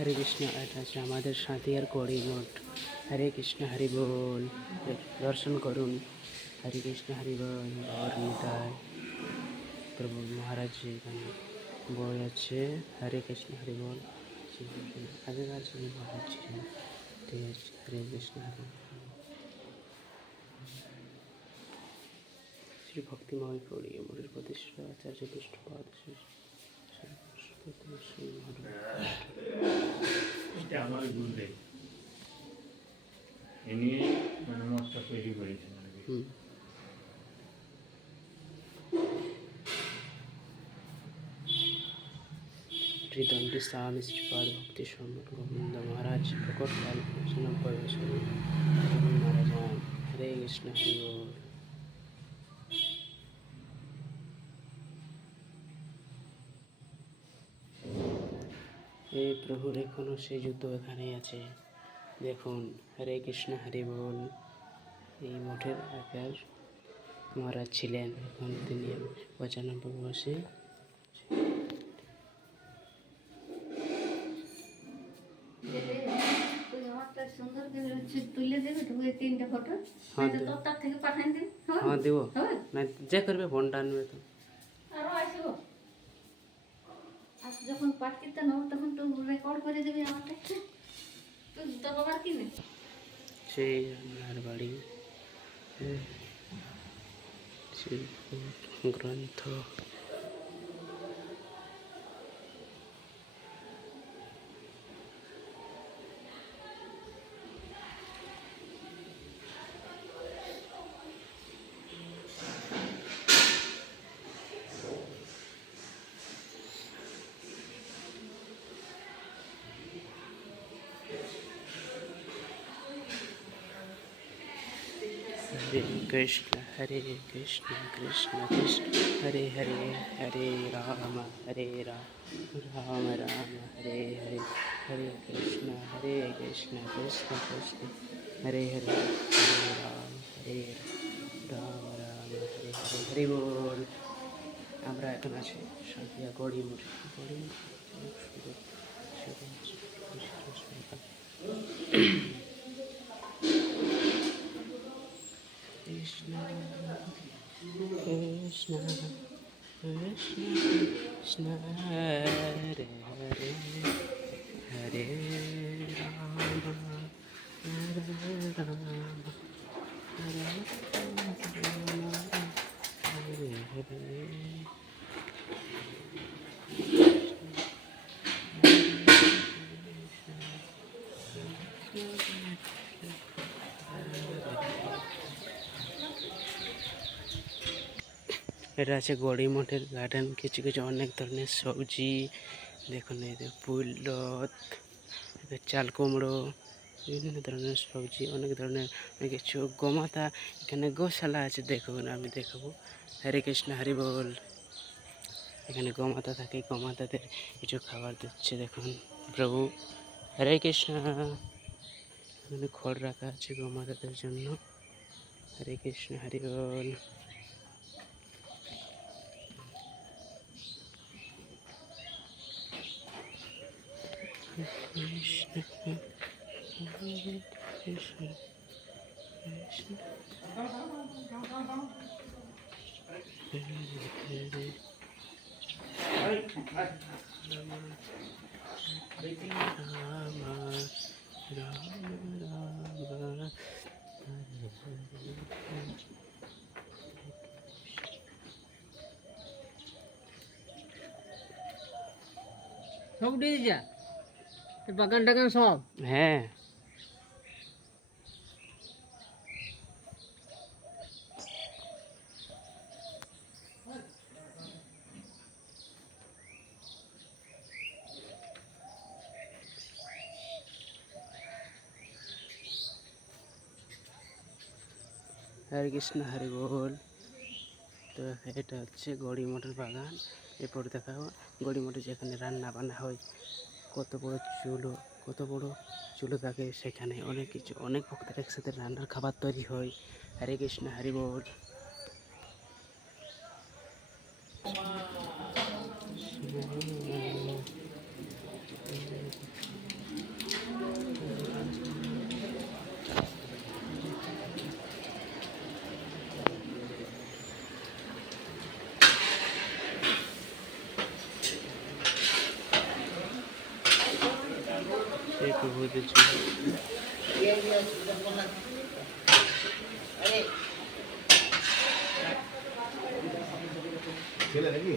হরে কৃষ্ণ। এটা হচ্ছে আমাদের সাঁতিয়ার গড়ি মঠ। হরে কৃষ্ণ, হরি বল। দর্শন করুন। হরে কৃষ্ণ, হরি বল। গৌর নিতাই প্রভু মহারাজ জি এখানে বই আছে। হরে কৃষ্ণ, হরি বল। আগেকার যিনি মহারাজ ছিলেন, ঠিক আছে। হরে কৃষ্ণ, হরি বল। শ্রী ভক্তিময় গৌরী মঠের প্রতিষ্ঠা আচার্য বিষ্ণুপাদ শ্রী শ্রী এটা আমার গুরুদেব ইনি মানে মতটা তৈরি করেছেন আর কি। হৃদণ্ডী স্বামী শ্রীপাদ ভক্তি সম্রাট গোবিন্দ মহারাজ প্রকট কাল ৯৯ বছরে মারা যান। হরে কৃষ্ণ, হরি বল। এই প্রভুর এখনো সেই যুদ্ধ এখানেই আছে, দেখুন। হরে কৃষ্ণ, হরি বল। এই মঠের আগের মহারাজ ছিলেন, এখন তিনি ৯৫ বয়সে। হ্যাঁ দেব না, যে করবে ফোনটা আনবে তো। যখন পাঠ কীর্তন হবে তখন তো রেকর্ড করে দেবে আমাকে, তুই দবাবার কিনে সেই আমার বাড়ি গ্রন্থ। हरे कृष्ण कृष्ण कृष्ण हरे हरे, हरे राम राम राम हरे हरे, हरे कृष्ण कृष्ण कृष्ण हरे हरे, हरे राम राम हरे हरे। हरि बोल। আমরা এখন আছি সাঁতিয়া গড়ি মঠ। গড়ি মঠ অনেক সুন্দর। কৃষ্ণ কৃষ্ণ কৃষ্ণ কৃষ্ণ হরে হরে, হরে রাম হরে রাম হরে হরে। এটা আছে গড়ি মঠের গার্ডেন। কিছু কিছু অনেক ধরনের সবজি দেখুন, এই যে পুইলত, চাল কুমড়ো, বিভিন্ন ধরনের সবজি, অনেক ধরনের অনেক কিছু। গোমাতা, এখানে গোশালা আছে, দেখুন আমি দেখাবো। হরে কৃষ্ণ, হরি বল। এখানে গোমাতা থাকে, গোমাতাদের কিছু খাবার দিচ্ছে, দেখুন প্রভু। হরে কৃষ্ণ। এখানে খড় রাখা আছে গোমাতাদের জন্য। হরে কৃষ্ণ, হরি বল। কৃষ্ণ কৃষ্ণ কৃষ্ণ হরে রাম রাম রাম সব দিয়ে যা বাগান টাগান সব। হ্যাঁ, হরে কৃষ্ণ, হরি বল। তো এটা হচ্ছে গড়ি মঠের বাগান। এরপর দেখাবো গড়ি মঠে যেখানে রান্না বান্না হয়, কত বড় চুলো থাকে, সেখানে অনেক কিছু, অনেক ভক্তের একসাথে রান্নার খাবার তৈরি হয়। হরে কৃষ্ণ, হরি বল। জয় প্রভুদের জয়। ছেলে নাকি